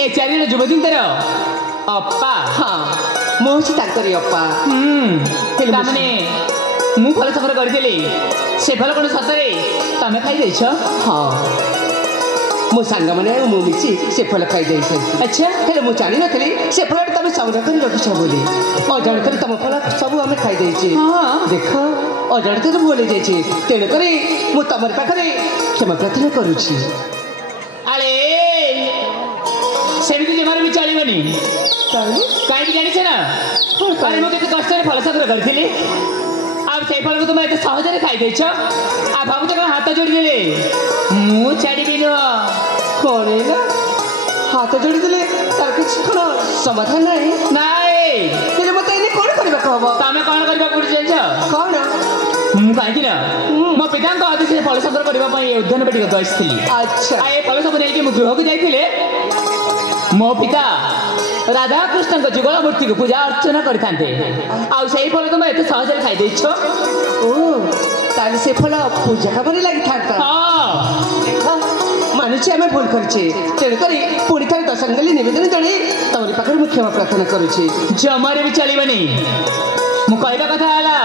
ए चारि जण युवतींकर अप्पा हाँ मु हूँ तांकरी अप्पा तामने मु फल संग्रह करदेली से फल कोन सतरे तमे खाई देछ हाँ मो सांग मैंने मु मिसी से फल खाई दे अच्छा हेले मु जानी नथली से फल तुम संग्रह कर रखिछ बोली अजाणत तुम फल सब आम खाई देछि हाँ देख अजाणत भूल जाइए तेणुक मु तुम पाखे क्षमा प्रार्थना करुछि आले सेमिति जमार भी चलिबनी कहीं जानिछ ना अरे मु केते कष्ट फल संग्रह करथिली आ से फल को तुम एते सहज रे खाई देछ आ भाबुछ कोन हाथ जोड़ी देले मु छाड़ीबी न कौन है हाथ जोड़ी देले तार किछ कोन समाधान नाही नाई तेरे मत इने कोन करबा कहबो तमे कोन करबा पड़ जाइछ कौन मु काहे ना मो पिता को आदेश फल संग्रह करबा पई उद्यान पेटी को आइसथिली अच्छा आ ए फल सब नै कि मु गृह को जाइथिले मो पिता राधा कृष्ण को जुगल मूर्ति को पूजा अर्चना करथांते आ सेही फल तुम एते सहज रे खाई देछ ओ तार से फल पूजा करबारे लागि थांता हां मानुछि आमे भूल करछे तेणु करी पुणी थरे दशंगली निवेदन जणी तमरी पाखर मु क्षमा प्रार्थना करुछि जमारे भी चलिबनी मु कहबा कथा आला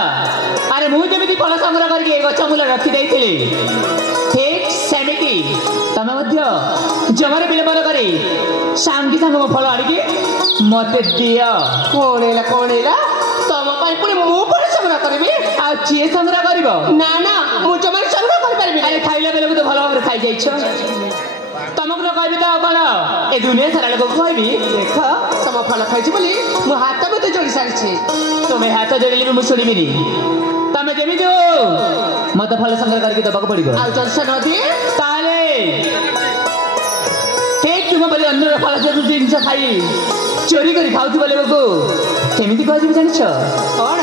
अरे मु जेमिति फल संग्रह करके गछ मूल रखी देइथिली ठीक सेमिति तमे मध्य जमारे विलंबन करे सांगी संग मो फल आड़ी मते दिया कौन है तम पाई पुणी मु फल संग्रह करबी आ किए संग्रह करिवो ना ना मु जमारे संग्रह कर परबी अरे खाइला बेले तो भलो भाबरे खाई जाइछ तमक न कहबी त कोन ए दुनिया सारा लोग कहबी देख तम फल खाइछि बोली मु हाथ में तो जोड़ी सारिछि तुम्हें हाथ जोड़िले भी मु सुनिबिनी तमे जेमिति हो मते फल संग्रह करके दबाक पड़िबो आ जलसा नदी ताले ठीक तुम बोले अन्य फल जरूर जिनस खाई चोरी करी खाउथि बोले बको केमिति कहजिबि जानिछ कौन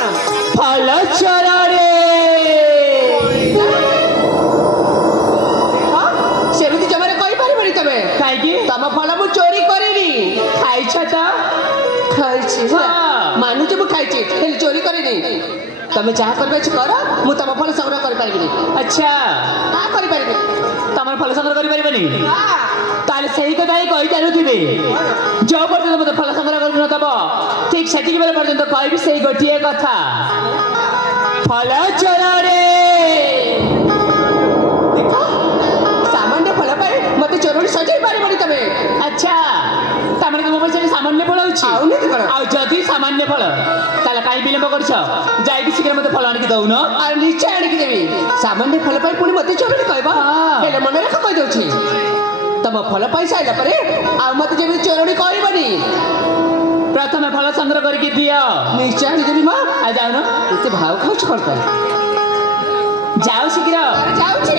फल चोरा रे सेमिति जमारे कहि परबनी तमे काई की तम फल मु चोरी करिनी खाइछ त खाइछि हाँ। मानुछि मु खाइछि हेले चोरी करिनी तमे जहा करबे छ कर मु तम फल संग्रह कर परबिनी अच्छा का कर परबिनी तमर फल संग्रह करि परिबनी हां ताले सही कथा ही कहि जानुथिबे जो पर्यंत मते फल संग्रह करि न तब ठीक सेटिक बेले पर्यंत कहबी सही गोटिए कथा फल चोरा रे देखो सामान्य फल पाई मते चोरी सजाई परबनी तमे अच्छा तमरे को पछे सामान्य फल होछि आउ नहीं कर आ जदी सामान्य फल ताले काई विलंब करछ जाई कि शीघ्र मते फल आनि के दउन आ निश्चय आनि के देबी सामान्य फल पाई पुणी मते चोरी कहबा हाँ। हेले मन रख कहि दउछि तम फल पैसा आइला परे आ मते जेबी चोरी कहबनी प्रथम फल संग्रह करके दियो निश्चय आनि देबी मां आ जाओ न एते भाव खाउछ करता जाओ शीघ्र जाउछि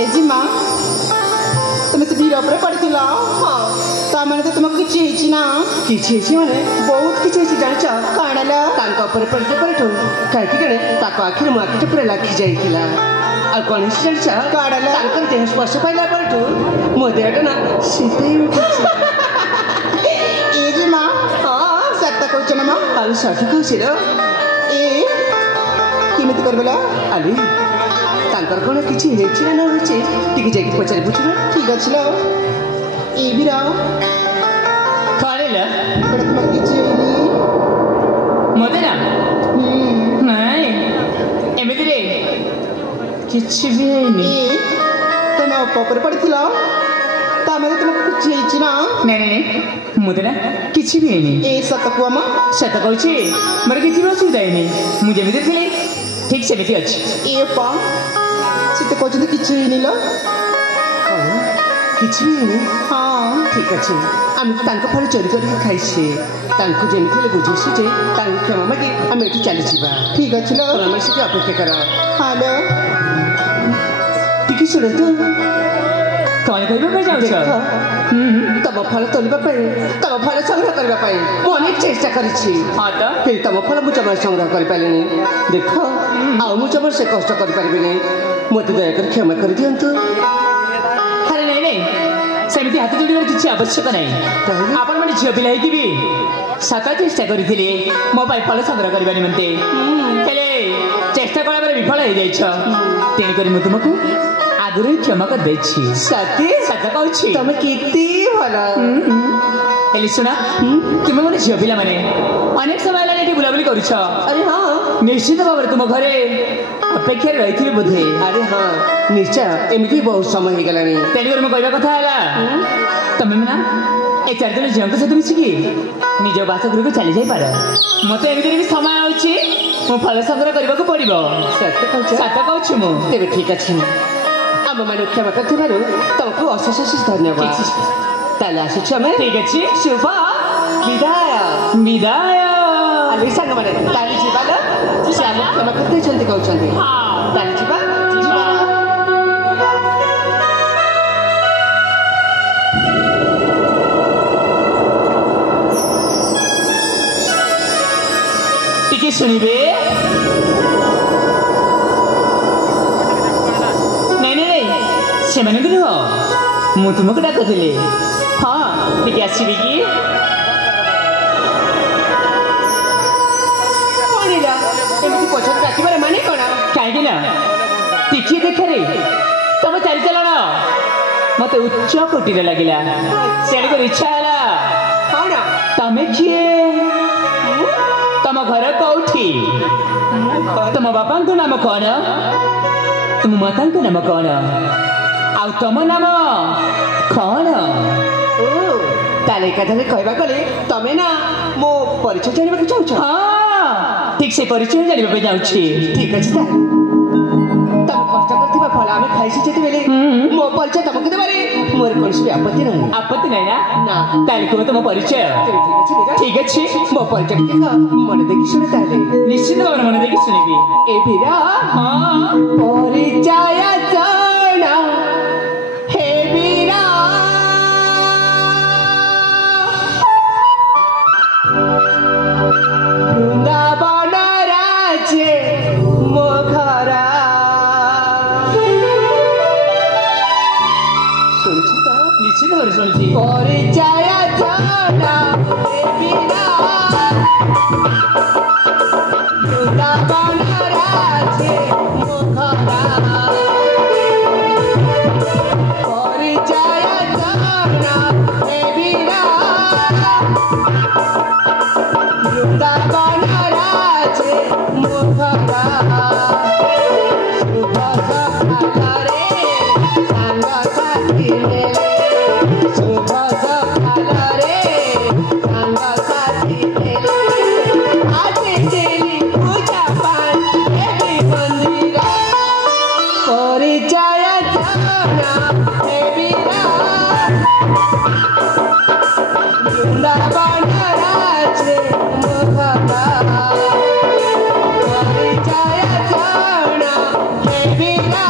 ए जी माँ तुम से भीड़ उपरे पड़थिला हाँ ता माने तो तुमको किछि हेछि ना किछि हेछि माने बहुत किछि हेछि जानिछ काणला तांका ऊपर पड़ते पड़तो काहे कि गणे ताको आखिर माटी पूरा लाखी जाइतिला आ कोन जानिछ काणला तांकर देह स्पर्श पाइला पड़तो मो देहटा ना शीतई उठिछ ए जी माँ हाँ सत्ता कहछ ना माँ आलू साठ कहছিল ए किमिति करबला आली तांकर कोन किछि हेछि ना होछि टिके जाके पचारि पुछु ना ठीक अछि लो ए बिरा ಕಾಣಿಲ್ಲ बड़ा तुमको किछि हेनि ಮೊದಲ ନାଇଁ ଏମିତିରେ କିଛି ବି ହେଇନି ए तुम ऊपर पड़थिला ता माने तुमको किछि हेछि ना ନାଇଁ ନାଇଁ ନାଇଁ ମୋଦନା କିଛି ବି ହେଇନି ए सत्ता को माँ ସତ କହୁଛି ମୋର କିଛି ବି ଅସୁବିଧା ହେଇନି ମୁଁ ଯେମିତି ଥିଲି ଠିକ୍ ସେମିତି ଅଛି ए पा सिते कहछ किछि हेनि लो किछि भी हेनि हाँ ठीक अछि आमे तो तांको फल चोरी करके खाइछे तांको जेमिति ले बुझिछु जे तांको क्षमा मागी आमे एठी चली जिबा ठीक अछि लो तोरा मैं से अपेक्षा कर हेलो टिके सुन तो କ'ଣ କହିବା ପାଇଁ ଯାଉଛ तम फल तोलिबा पाई तम फल संग्रह करबा पाई मु अनेक चेष्टा करिछि ହଁ ତ हे तम फल मु जमा संग्रह कर पाइलेनी देख आ मु जमा से कष्ट कर पारबिनी मते दया कर क्षमा कर दियंतु ଆରେ ନାଇଁ ନାଇଁ ସେମିତି ହାତ ଯୋଡ଼ିବାର କିଛି ଆବଶ୍ୟକ ନାହିଁ ତାହେଲେ? ଆପଣମାନେ ଝିଅ ପିଲା ହେଇକି ବି ସତ ଚେଷ୍ଟା କରିଥିଲେ ମୋ ପାଇଁ ଫଳ ସଂଗ୍ରହ କରିବା ନିମନ୍ତେ ହେଲେ ଚେଷ୍ଟା କଲା ପରେ ବିଫଳ ହେଇଯାଇଛ ତେଣୁକରି ମୁଁ ତୁମକୁ ଆଗରୁ ହିଁ କ୍ଷମା କରିଦେଇଛି सती ସତ କହୁଛି तम किती भला ହେଲେ ଶୁଣ ତୁମେ ମାନେ ଝିଅ ପିଲାମାନେ ଅନେକ ସମୟ ହେଲାଣି ଏଠି ବୁଲାବୁଲି କରୁଛ अरे हाँ ନିଶ୍ଚିତ ଭାବରେ ତୁମ ଘରେ ଅପେକ୍ଷାରେ ରହିଥିବେ ବୋଧେ अरे हाँ निश्चय एमती बहुत समय हो गलानी ତେଣୁକରି ମୁଁ କହିବା କଥା ହେଲା ତମେ ନା ଏ ଚାରିଜଣ ଝିଅଙ୍କ ସହିତ ମିଶିକି ନିଜ ବାସଗୃହକୁ ଚାଲି ଯାଇପାର ମତେ ଏମିତିରେ ବି ସମୟ ଅଛି ମୁଁ ଫଳ ସଂଗ୍ରହ କରିବାକୁ ପଡ଼ିବ सत्य कहछ ସତ କହୁଛି ମୁଁ तेरे ठीक अछि हम माने क्षमा करथिबारु तुमको अशेष अशेष धन्यवाद ताले आसुछ हमें ଠିକ ଅଛି शुभ विदाय ବିଦାୟ अरे संग माने ताले जीवा ना से हम क्षमा करते चलते कहउछन्ती ताले जीवा ଟିକେ ଶୁଣିବେ ନାଇଁ ନାଇଁ ନାଇଁ ସେମାନଙ୍କୁ ନୁହଁ ମୁଁ ତୁମକୁ ଡାକୁଥିଲି ହଁ ଟିକେ ଆସିବି କି कोनिला एमती पछर राखिबार माने कोन କାହିଁକି ନା ଟିକିଏ ଦେଖରେ ତମ ଚାଲିଚଳନ ମତେ ଉଚ୍ଚ କୋଟିରେ ଲାଗିଲା ତେଣୁକରି ଇଚ୍ଛା ହେଲା कोन ତମେ କିଏ ତମ ଘର କୋଉଠି ତମ ବାପାଙ୍କ ନାମ କଣ ତୁମ ମାତାଙ୍କ ନାମ କଣ ଆଉ ତମ ନାମ କଣ ओ ताले कथाले कहबा गले तमे ना मो परिचय जानिबा चाहछ ହଁ ଠିକ ସେ ପରିଚୟ ଜାଣିବା ପାଇଁ ଯାଉଛି ठीक अछि ता तम कष्ट करथिबा फल आमे खाइछि जेते बेले मो परिचय तमके देबारे मोर कोनसी आपत्ति नाही ଆପତ୍ତି ନାହିଁ ନା ना ତାହେଲେ କୁହ ତମ ପରିଚୟ ठीक अछि ଠିକ ଅଛି मो परिचय के मन देखि सुन ताले ନିଶ୍ଚିତ ଭାବରେ ମନେ ଦେଇକି ଶୁଣିବି ए बिरा ହଁ परिचय जाना हे बिरा वृंदावन राज्य मोखरा सुनछि त ନିଶ୍ଚିତ ଭାବରେ ଶୁଣିଛି परिचय जाना हे बिरा वृंदावन राज्य मोखरा परिचय जाना हे बिरा वृंदावन राज्य मोखरा शुभ सकाल रे सांग साथी मेले शुभ सकाल रे सांग साथी मेले आज तेरी पूजा पाठ देवी मंदिर परिचय जाना हे बिरा वृंदावन राज्य मोखरा परिचय जाना हे बिरा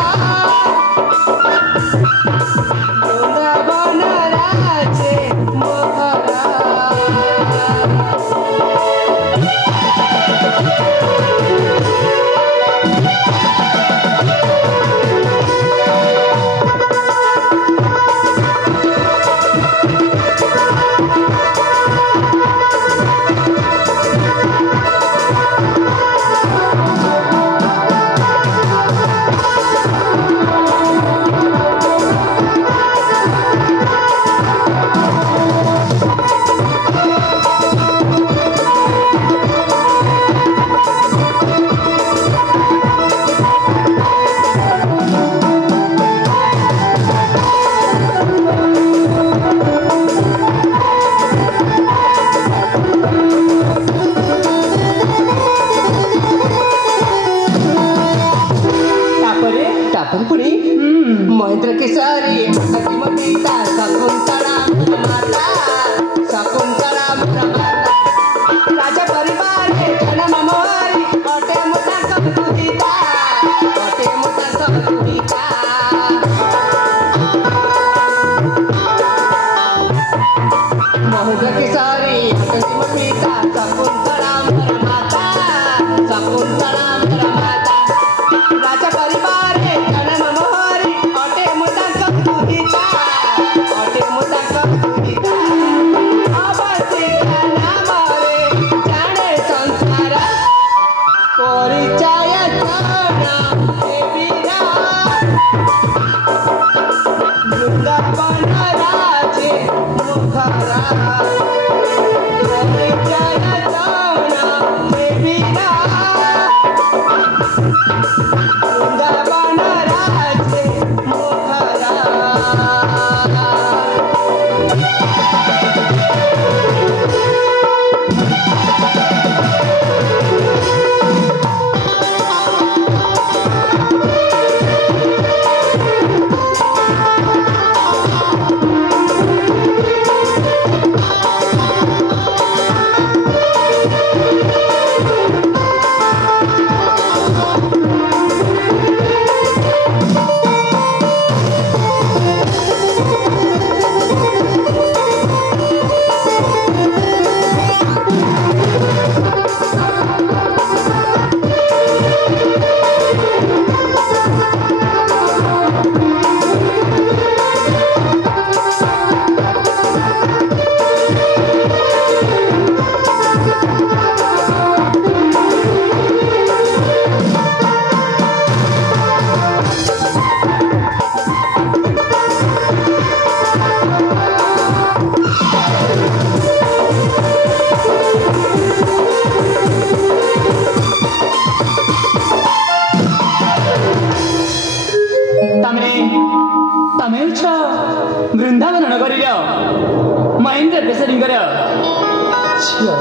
ଝିଅ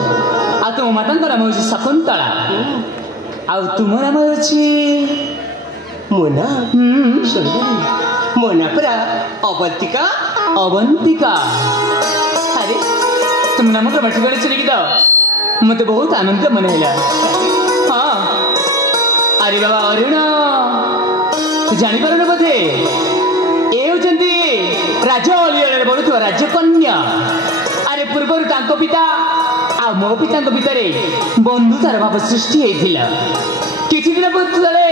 ଆଉ ତୁମ ମାତାଙ୍କ ନାମ ହେଉଛି ଶକୁନ୍ତଳା ଆଉ ତୁମ ନାମ ହେଉଛି ମୋ ନା ଶୁଣିବନି ମୋ ନା ପରା ଅବନ୍ତିକା। ଅବନ୍ତିକା। ଆରେ ତୁମ ନାମ କେବେ ଠିକ କି ତ ମତେ ବହୁତ ଆନନ୍ଦ ମନେ ହେଲା। ହଁ ଆରେ ବାବା ଅରୁଣ ତୁ ଜାଣିପାରୁନ ବୋଧେ ଏ ହେଉଛନ୍ତି ରାଜ ଅଲିଅଳରେ ବଢୁଥିବା ରାଜକନ୍ୟା। ଆରେ ପୂର୍ବରୁ ତାଙ୍କ ପିତା ଆଉ ମୋ ପିତାଙ୍କ ଭିତରେ ବନ୍ଧୁତାର ଭାବ ସୃଷ୍ଟି ହେଇଥିଲା। କିଛି ଦିନ ତଳେ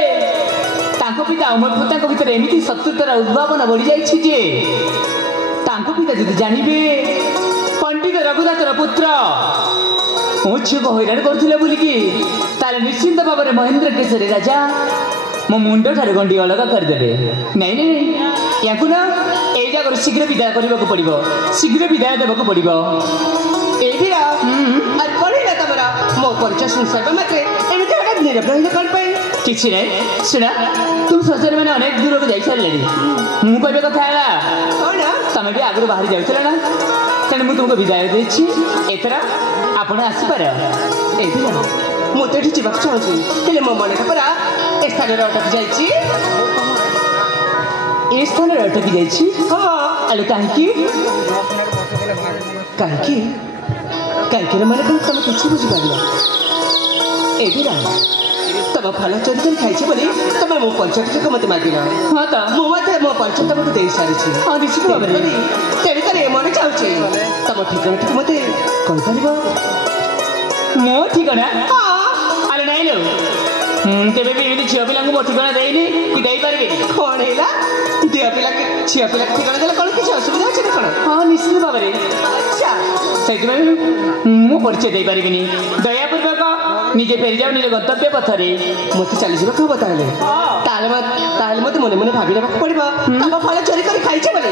ତାଙ୍କ ପିତା ଆଉ ମୋ ପିତାଙ୍କ ଭିତରେ ଏମିତି ଶତ୍ରୁତାର ଉଦ୍ଭାବନ ବଢ଼ିଯାଇଛି ଯେ ତାଙ୍କ ପିତା ଯଦି ଜାଣିବେ ପଣ୍ଡିତ ରଘୁନାଥର ପୁତ୍ର ମୋ ଝିଅକୁ ହଇରାଣ କରୁଥିଲେ ବୋଲିକି ତାହେଲେ ନିଶ୍ଚିନ୍ତ ଭାବରେ ମହେନ୍ଦ୍ର କେଶରୀ ରାଜା ମୋ ମୁଣ୍ଡଠାରୁ ଗଣ୍ଡି ଅଲଗା କରିଦେବେ। ନାଇଁ ନାଇଁ ୟାଙ୍କୁ ନା ଏଇ ଜାଗାରୁ ଶୀଘ୍ର ବିଦାୟ କରିବାକୁ ପଡ଼ିବ, ଶୀଘ୍ର ବିଦାୟ ଦେବାକୁ ପଡ଼ିବ। ଏଇଠିରା ଆଉ କଣ ହେଲା ତମର? ମୋ ପରିଚୟ ଶୁଣି ସାରିବା ମାତ୍ରେ ଏମିତି ହଠାତ୍ ନିରବ ରହିଲେ କଣ ପାଇଁ? କିଛି ନାହିଁ ଶୁଣ ତୁମ ଶ୍ୱଶୁର ମାନେ ଅନେକ ଦୂରକୁ ଯାଇସାରିଲେଣି। ମୁଁ କହିବା କଥା ହେଲା କଣ ତମେ ବି ଆଗରୁ ବାହାରି ଯାଉଥିଲ ନା, ତେଣୁ ମୁଁ ତୁମକୁ ବିଦାୟ ଦେଇଛି। ଏଥର ଆପଣ ଆସିପାର। ଏଇଠିରା ମୁଁ ତ ଏଠି ଯିବାକୁ ଚାହୁଁଛି ହେଲେ ମୋ ମନଟା ପରା ଏ ସ୍ଥାନରେ ଅଟକି ଯାଇଛି। ଏ ସ୍ଥାନରେ ଅଟକି ଯାଇଛି? ହଁ ଆଲୋ କାହିଁକି? କାହିଁକି କାହିଁକି ମାନେ କଣ ତମେ କିଛି ବୁଝିପାରିବ? ଏଇଠିରା ତମ ଭଲ ଚୋରି କରି ଖାଇଛି ବୋଲି ତମେ ମୋ ପରିଚୟଟିକ ମତେ ମାଗିଲ। ହଁ ତ ମୁଁ ମଧ୍ୟ ମୋ ପରିଚୟ ତମକୁ ଦେଇ ସାରିଛି। ହଁ ନିଶ୍ଚିତ ଭାବରେ। ତେଣୁକରି ମନେ ଚାହୁଁଛି ତମ ଠିକଣାଟିକୁ ମତେ କହିପାରିବ? ମୋ ଠିକଣା? ହଁ ଆରେ ନାଇଁ ଲୋ ମୁଁ କେବେ ବି ଏମିତି ଝିଅ ପିଲାଙ୍କୁ ମୋ ଠିକଣା ଦେଇନି କି ଦେଇପାରିବି। କଣ ହେଲା? ଝିଅ ପିଲା ଠିକଣା ଦେଲେ କଣ କିଛି ଅସୁବିଧା ଅଛି ନା କଣ? ହଁ ନିଶ୍ଚିତ ଭାବରେ। ଆଚ୍ଛା ସେଇଥିପାଇଁ ମୁଁ ପରିଚୟ ଦେଇପାରିବିନି। ଦୟାପୂର୍ବକ ନିଜେ ଫେରିଯାଉ ନିଜ ଗନ୍ତବ୍ୟ ପଥରେ। ମତେ ଚାଲିଯିବାକୁ ହବ ତାହେଲେ? ତାହେଲେ ମତେ ମନେ ମନେ ଭାବି ନେବାକୁ ପଡିବ ତମ ଫଳ ଚୋରି କରି ଖାଇଛ ବୋଲି।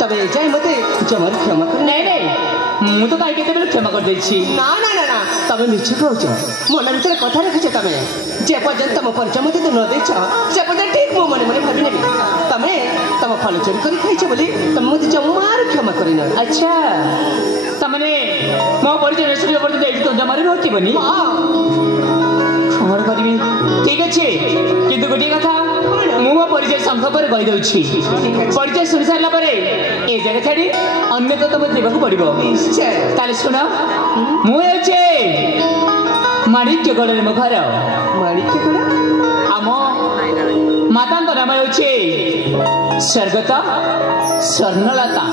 ତମେ ଏଯାଏ ମତେ ଜମାରୁ କ୍ଷମା କରି ନାଇଁ ନାଇଁ ମୁଁ ତ କାହିଁ କେତେବେଳେ କ୍ଷମା କରିଦେଇଛି। ନା ନା ନା ନା ତମେ ମିଛ କହୁଛ। ମନ ଭିତରେ କଥା ରଖିଛ ତମେ। ଯେ ପର୍ଯ୍ୟନ୍ତ ତମ ପରିଚୟ ମତେ ନ ଦେଇଛ ସେ ପର୍ଯ୍ୟନ୍ତ ଠିକ ମୁଁ ମନେ ମନେ ଭାବି ନେବି ତମେ ତମ ଫଳ ଚୋରି କରି ଖାଇଛ ବୋଲି ତମେ ମତେ ଜମାରୁ କ୍ଷମା କରିନ। ଆଚ୍ଛା ତାମାନେ ମୋ ପରିଚୟ ରେସିପି ପର୍ଯ୍ୟନ୍ତ ଏଇଠି ତ ଜମାରୁ ରଖିବନି। କଣ କରିବି? ଠିକ ଅଛି କିନ୍ତୁ ଗୋଟିଏ କଥା ମୁଁ ମୋ ପରିଚୟ ସଂଖ୍ୟା ପରେ କହିଦେଉଛି। ପରିଚୟ ଶୁଣି ସାରିଲା ପରେ ଏ ଜାଗା ଛାଡ଼ି ଅନ୍ୟତ ତମେ ଯିବାକୁ ପଡ଼ିବ। ନିଶ୍ଚୟ। ତାହେଲେ ଶୁଣ ମୁଁ ହେଉଛି ମାଣିକ୍ୟଗଡ଼ରେ ମୋ ଘର। ମାଣିକ୍ୟଗଡ଼? ଆମ ମାତାଙ୍କ ନାମ ହେଉଛି ସ୍ୱର୍ଗତ ସ୍ୱର୍ଣ୍ଣଲତା।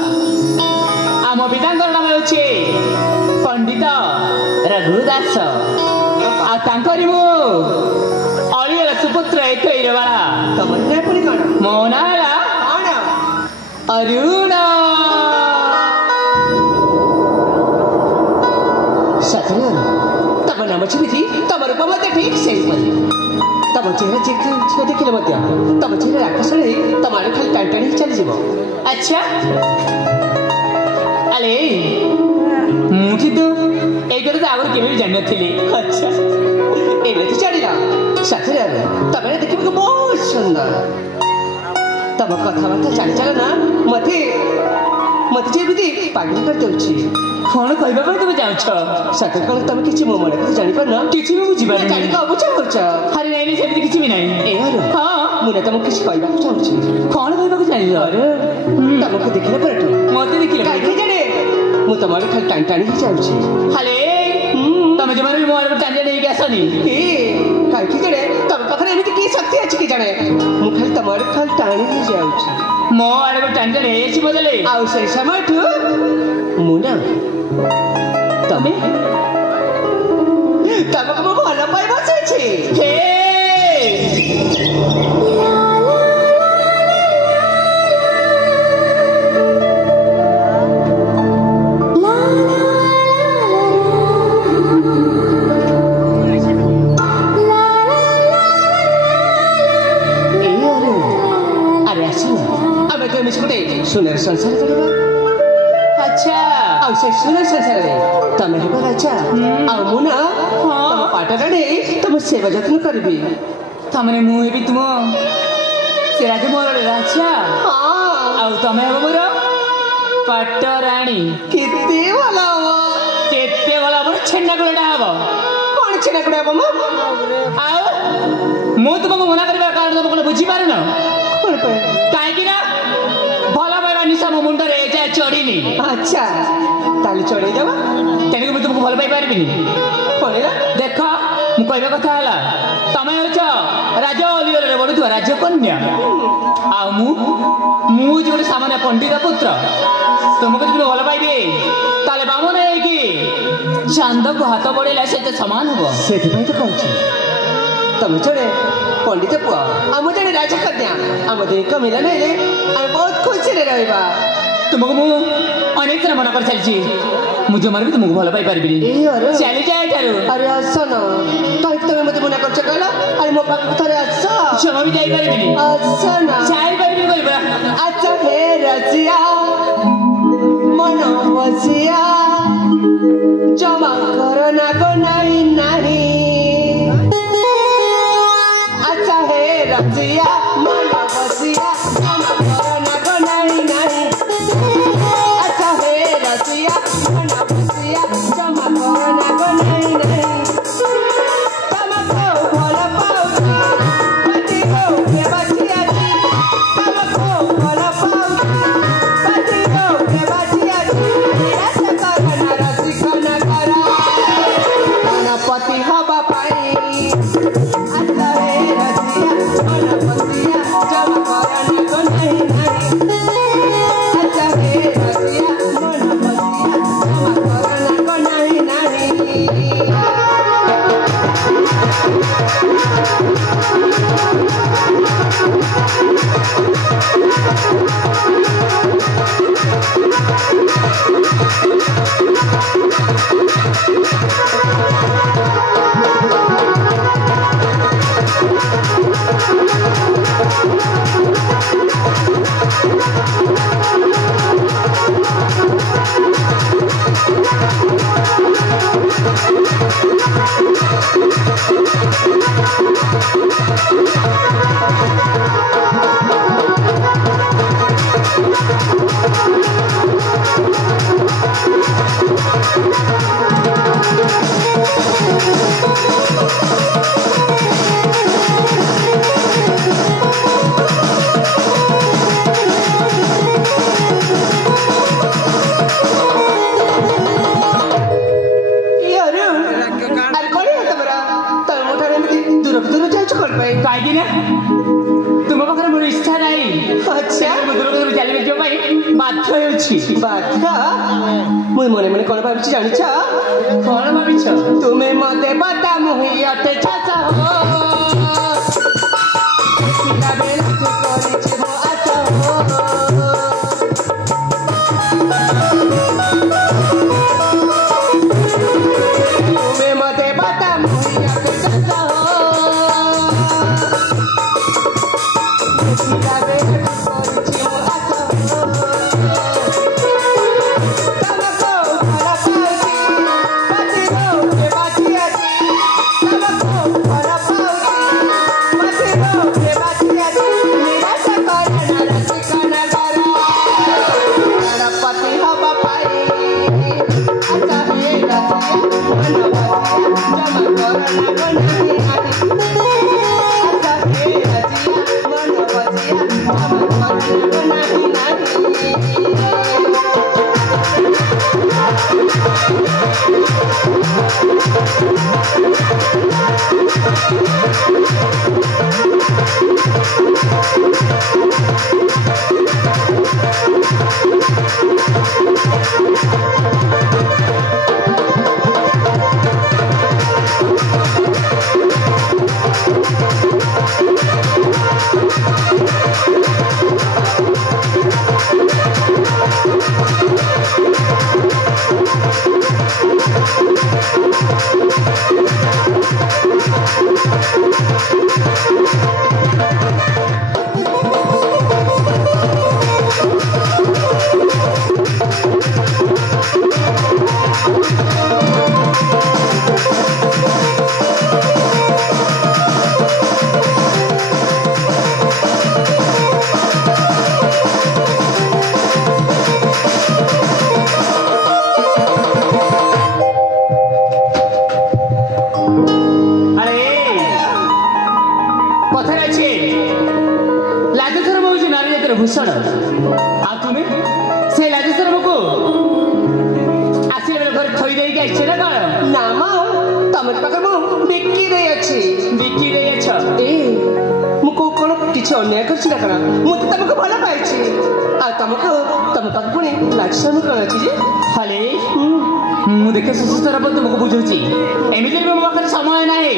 ଆମ ପିତାଙ୍କର ନାମ ହେଉଛି ପଣ୍ଡିତ ରଘୁଦାସ। ଆଉ ତାଙ୍କରି ମୁଁ ଅଳିଅର ସୁପୁତ୍ର ଏକ ଇରବାଳା। ତମର ନାଁ ପୁଣି କଣ? ମୋ ନାଁ ହେଲା କଣ? ଅରୁଣ। ସତରେ ତମ ନାମ ଯେମିତି ତମ ରୂପ ମଧ୍ୟ ଠିକ ସେଇପରି। ତମ ଚେହେରା ଝିଅ ଦେଖିଲେ ମଧ୍ୟ ତମ ଚେହେରା ଆକର୍ଷଣ ହେଇ ତମ ଆଡ଼େ ଖାଲି ଟାଣି ଟାଣି ଚାଲିଯିବ। ଆଚ୍ଛା ଆଲେ ମୁଁ କିନ୍ତୁ ଏଇ କଥା ତ ଆଗରୁ କେବେ ବି ଜାଣିନଥିଲି। ଆଚ୍ଛା ଏମିତି ଜାଣିଲ? ସତରେ ତମେ ଦେଖିବାକୁ ବହୁତ ସୁନ୍ଦର। ତମ କଥାବାର୍ତ୍ତା ଚାଲି ଚାଲ ନା ମତେ ଯେମିତି ପାଗଳ କରିଦେଉଛି। କଣ କହିବା ପାଇଁ ତମେ ଚାହୁଁଛ? ସତରେ କଣ ତମେ କିଛି ମୋ ମନେ କଥା ଜାଣିପାରୁନ? କିଛି ବି ବୁଝିପାରୁନି। ଜାଣିକ ଅବୁଝ କରୁଛ? ଆରେ ନାଇଁ ନାଇଁ ସେମିତି କିଛି ବି ନାହିଁ। ହଁ ମୁଁ ନା ତମକୁ କିଛି କହିବାକୁ ଚାହୁଁଛି। କଣ କହିବାକୁ ଚାହିଁଛ? ତମକୁ ଦେଖିଲା ପରଠୁ ମତେ ଦେଖିଲେ କାହିଁକି ଜାଣେ ମୁଁ ତମ ଆଡ଼େ ଖାଲି ଟାଣି ଟାଣି ଯାଉଛି। ହାଲେ ତମେ ଜମାରୁ ବି ମୋ ଆଡ଼କୁ ଟାଣି ନେଇକି ଆସନି। କାହିଁକି ଜାଣେ ତମ ପାଖରେ ଏମିତି କି ଶକ୍ତି ଅଛି କି ଜାଣେ ମୁଁ ଖାଲି ତମ ଆଡ଼କୁ ଖାଲି ଟାଣି ଯାଉଛି। ମୋ ଆଡ଼କୁ ଟାଣି ଟାଣି ହେଇଯାଇଛି ବଦଳେ। ଆଉ ସେଇ ସମୟଠୁ ମୁଁ ନା ତମକୁ ମୁଁ ଭଲ ପାଇ ବସିଛି। ସୁନ୍ଦର ସଂସାର କରିବା। ଆଚ୍ଛା ଆଉ ସେ ସୁନ୍ଦର ସଂସାରରେ ତମେ ହେବ ରାଜା ଆଉ ମୁଁ ନା ତମ ପାଟଟା ନେଇ ତମ ସେବା ଯତ୍ନ କରିବି। ତାମାନେ ମୁଁ ହେବି ତୁମ ସେ ରାଜମହଲରେ ରାଜା ଆଉ ତମେ ହେବ ମୋର ପାଟରାଣୀ। କେତେ ଭଲ ହବ। କେତେ ଭଲ ହବ ଛେନା ଗୁଳଟା ହବ। କଣ ଛେନା ଗୁଡା ହବ ମ? ଆଉ ମୁଁ ତୁମକୁ ମନା କରିବା କାରଣ ତମେ କଣ ବୁଝିପାରୁନ? କଣ ପାଇଁ? କାହିଁକି ନା ଭଲ ପାଇବା ନିଶା ମୋ ମୁଣ୍ଡରେ ଏଯାଏ ଚଢିନି। ଆଚ୍ଛା ତାହେଲେ ଚଢେଇ ଦବା। ତେଣୁକୁ ମୁଁ ତୁମକୁ ଭଲ ପାଇପାରିବିନି। କଣ ହେଲା? ଦେଖ ମୁଁ କହିବା କଥା ହେଲା ତମେ ହେଉଛ ରାଜ ଅଲିଗରେ ବଢୁଥିବା ରାଜକନ୍ୟା ଆଉ ମୁଁ ହଉଛି ଗୋଟେ ସାମାନ୍ୟ ପଣ୍ଡିତ ପୁତ୍ର। ତୁମକୁ ଯଦି ଭଲ ପାଇବି ତାହେଲେ ବାମନ ହେଇକି ଚାନ୍ଦକୁ ହାତ ବଢେଇଲା ସେତେ ସମାନ ହବ। ସେଥିପାଇଁ ତ କହୁଛି ତମେ ଜଣେ ପଣ୍ଡିତ ପୁଅ ଆଉ ମୁଁ ଜଣେ ରାଜକନ୍ୟା। ଆମ ଦୁଇଙ୍କ ମିଳନ ହେଲେ ଆମେ ବହୁତ ଖୁସିରେ ରହିବା। ତୁମକୁ ମୁଁ ଅନେକ ଥର ମନା କରିସାରିଛି ମୁଁ ଜମାରୁ ବି ତୁମକୁ ଭଲ ପାଇପାରିବିନି। ଚାଲିଯାଏ ଏଠାରୁ। ଆରେ ଆସ ନା କାହିଁକି ତମେ ମତେ ମନା କରୁଛ କହିଲ? ଆରେ ମୋ ପାଖକୁ ଥରେ ଆସ। ଜମା ବି ଯାଇପାରିବିନି। ଆସ ନା ଯାଇପାରିବିନି କହିବା। ଆଚ୍ଛା ହେ ରସିଆ ମନ ବସିଆ ଜମା କର ନା ଗୋ ନାହିଁ ନାହିଁ। ଆଚ୍ଛା ହେ ରସିଆ ମନ ବସିଆ ଜମା କର ନା ଗୋ ନାହିଁ ନାହିଁ। ଆଚ୍ଛା ହେ ରସିଆ ମନ ବସିଆ ଜମା କର ନା ଗୋ ନାହିଁ ନାହିଁ। ତମକୁ ଭଲ ପାଉଛି ବାଟି ଗଉରେ ବାଟି ଅଛି। ତମକୁ ଭଲ ପାଉଛି ବାଟି ଗଉରେ ବାଟି ଅଛି। ନିରାଶ କର ନା ରସିକ ନା କର ଗଣପତି ହବା ପାଇଁ। ଆଚ୍ଛା ହେ ରସିଆ ମନ ବସିଆ ଜମା କର ନା ଗୋ ନାହିଁ ନାହିଁ। ଆଚ୍ଛା ହେ ରସିଆ ମନ ବସିଆ ଜମା କର ନା ଗୋ ନାହିଁ ନାହିଁ। କାହିଁକି ନା ତୁମ ପାଖରେ ମୋର ଇଚ୍ଛା ନାହିଁ। ଆଚ୍ଛା ମୁଁ ଦୂରକୁ ଦୂର ଚାଲି ଯିବା ପାଇଁ ବାଧ୍ୟ ହେଉଛି। ବାଧ୍ୟ? ମୁଁ ମନେ ମନେ କଣ ଭାବିଛି ଜାଣିଛ? କଣ ଭାବିଛ? ତୁମେ ମତେ ବତା ମୁହି ଅଟେ ଚାଷ ହୋ ପିଲାବେଳେ ତୁ କରିଛି ମୋ ଆଶ ହୋ। ତୁମେ ମତେ ବତା ମୁହି ଅଟେ ଚାଷ ହୋ ପିଲାବେଳେ ତୁ କରିଛି ମୋ ଆଶ ହୋ। ତମକୁ ଭଲ ପାଉଛି ବାଟି ଗଉରେ ବାଟି ଅଛି। ତମକୁ ଭଲ ପାଉଛି ବାଟି ଗଉରେ ବାଟି ଅଛି। ନିରାଶ କର ନା ରସିକ ନା କର ଗଣପତି ହବା ପାଇଁ। ଆଚ୍ଛା ହେ ରସିଆ ମନ ବସିଆ ଜମା କର ନା ଗୋ ନାହିଁ ନାହିଁ। ଆଚ୍ଛା ହେ ରସିଆ ମନ ବସିଆ ଜମା କର ନା ଗୋ ନାହିଁ ନାହିଁ। ବିଭୀଷଣ ଆଉ ତୁମେ ସେ ଲାଜେଶ୍ୱରକୁ ଆସିଲା ବେଳେ ଘରେ ଥୋଇ ଦେଇକି ଆସିଛ ନା କଣ? ନା ମା ତମରି ପାଖରେ ମୁଁ ବିକି ଦେଇ ଅଛି। ବିକି ଦେଇ ଅଛ? ମୁଁ କୋଉ କଣ କିଛି ଅନ୍ୟାୟ କରିଛି ନା କଣ? ମୁଁ ତ ତମକୁ ଭଲ ପାଇଛି ଆଉ ତମକୁ ତମ ପାଖ ପୁଣି ଲାଜସରମ କଣ ଅଛି ଯେ? ହଲେ ମୁଁ ଦେଖେ ସୁସ୍ଥର ପାଇଁ ତୁମକୁ ବୁଝୁଛି, ଏମିତି ବି ମୋ ପାଖରେ ସମୟ ନାହିଁ।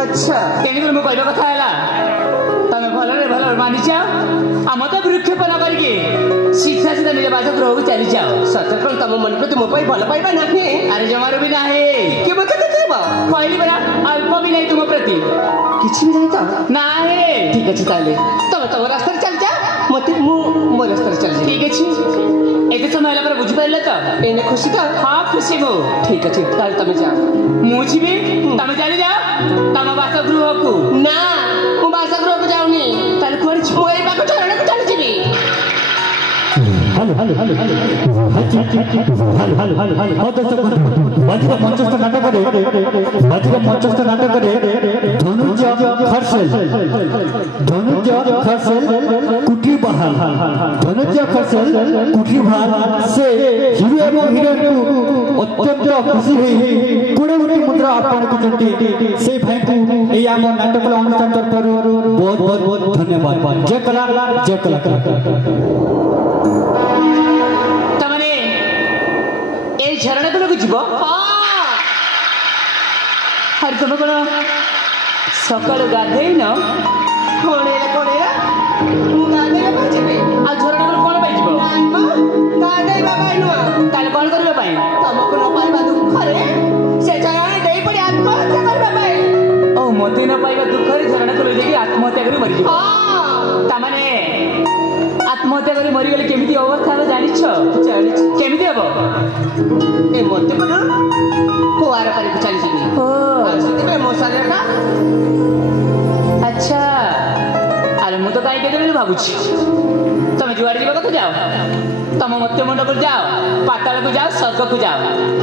ଆଚ୍ଛା ତେଣୁକରି ମୁଁ କହିବା କଥା ହେଲା ତମେ ଭଲରେ ଭଲ ମାନିଛ ଆଉ ମତେ ବୃକ୍ଷେପ ନ କରିକି ସିଧା ସିଧା ନିଜ ବାସଗୃହକୁ ଚାଲିଯାଅ। ସତ କଣ ତମ ମନ ପ୍ରତି ମୋ ପାଇଁ ଭଲ ପାଇବା ନାହିଁ? ଆରେ ଜମାରୁ ବି ନାହିଁ। କିଏ ମତେ ଦେଖିବ? କହିଲି ପରା ଅଳ୍ପ ବି ନାହିଁ ତୁମ ପ୍ରତି। କିଛି ବି ନାହିଁ ତ? ନାହିଁ। ଠିକ ଅଛି ତାହେଲେ ତମେ ତମ ରାସ୍ତାରେ ଚାଲିଯାଅ, ମତେ ମୁଁ ମୋ ରାସ୍ତାରେ ଚାଲିଯିବି। ଠିକ ଅଛି, ଏତେ ସମୟ ହେଲା ପରେ ବୁଝିପାରିଲେ ତ? ଏଇନେ ଖୁସି ତ? ହଁ ଖୁସି ମୁଁ। ଠିକ ଅଛି ତାହେଲେ ତମେ ଯାଅ। ମୁଁ ଯିବି, ତମେ ଚାଲିଯାଅ ତମ ବାସଗୃହକୁ। ନା ମୁଁ ବାସଗୃହକୁ ଯାଉନି। ତାହେଲେ କୁଆଡେ ଯିବ? ମୁଁ ଏଇ ପାଖ ଝରଣାକୁ ଚାଲିଯିବି। ମଞ୍ଚସ୍ଥ ନାଟକରେ কুটি বাহাল ধনুজ্য খরসেল কুটি বাহাল সে হিরো এবং হিরোইনକୁ অত্যন্ত খুশি হই কোড়ে কোটি মুদ্রা অর্পণ করতে সেই ভাইକୁ এই ଆମ ନାଟକର ଅନୁଷ୍ଠାନ ତରଫରୁ ବହୁତ ବହୁତ ବହୁତ ଧନ୍ୟବାଦ। ଜୟ କଲା ଜୟ କଳାକାର। ତାମାନେ এই ଝରଣାକୁ ଯିବ? ଆରେ ତମେ କଣ ସକାଳୁ ଗାଧେଇନ? କଣ ମୁଁ ଗାଧେଇବା ପାଇଁ ଯିବି। ଆଉ ଝରଣାକୁ କଣ ପାଇଁ ଯିବ? ନାଇଁ ମା ଗାଧେଇବା ପାଇଁ ନୁହଁ। ତାହେଲେ କଣ କରିବା ପାଇଁ? ତମକୁ ନ ପାଇବା ଦୁଃଖରେ ସେ ଝରଣା ଦେଇ ପଡ଼ି ଆତ୍ମହତ୍ୟା କରିବା ପାଇଁ। ଓ ମତେ ନ ପାଇବା ଦୁଃଖରେ ଝରଣାକୁ ଲଇ ଯାଇକି ଆତ୍ମହତ୍ୟା କରି ମରିଯିବ? ତାମାନେ ଆତ୍ମହତ୍ୟା କରି ମରିଗଲେ କେମିତି ଅବସ୍ଥା ହେବ ଜାଣିଛ? ଜାଣିଛି। କେମିତି ହବ? ଏ ମତେ ପଡ କୁଆର ପାରିକୁ ଚାଲିଯିବି। ସେଥିପାଇଁ ମୋ ଶରୀରଟା ଆଚ୍ଛା, ଆରେ ମୁଁ ତ କାହିଁ କେତେବେଳେ ଭାବୁଛି ତମେ ଯୁଆଡେ ଯିବା କଥା ଯାଅ, ତମ ମତ୍ୟମଣ୍ଡକୁ ଯାଅ, ପାତାଳକୁ ଯାଅ, ସ୍ୱର୍ଗକୁ ଯାଅ,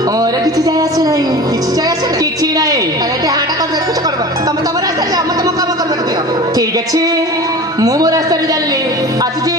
ମୋର କିଛି ଯାଏ ଆସେ ନାହିଁ। କିଛି ଯାଇ ଆସେ ନା? କିଛି ନାହିଁ। ତାହେଲେ ଏଠି ହାଁଟା କରି ଦେଖୁଛ କରିବ। ତମେ ତମ ରାସ୍ତାରେ ଯାଅ, ମତେ ମୋ କାମ କରିବାକୁ ଦିଅ। ଠିକ ଅଛି, ମୁଁ ମୋ ରାସ୍ତାରେ ଚାଲିଲି, ଆସୁଛି।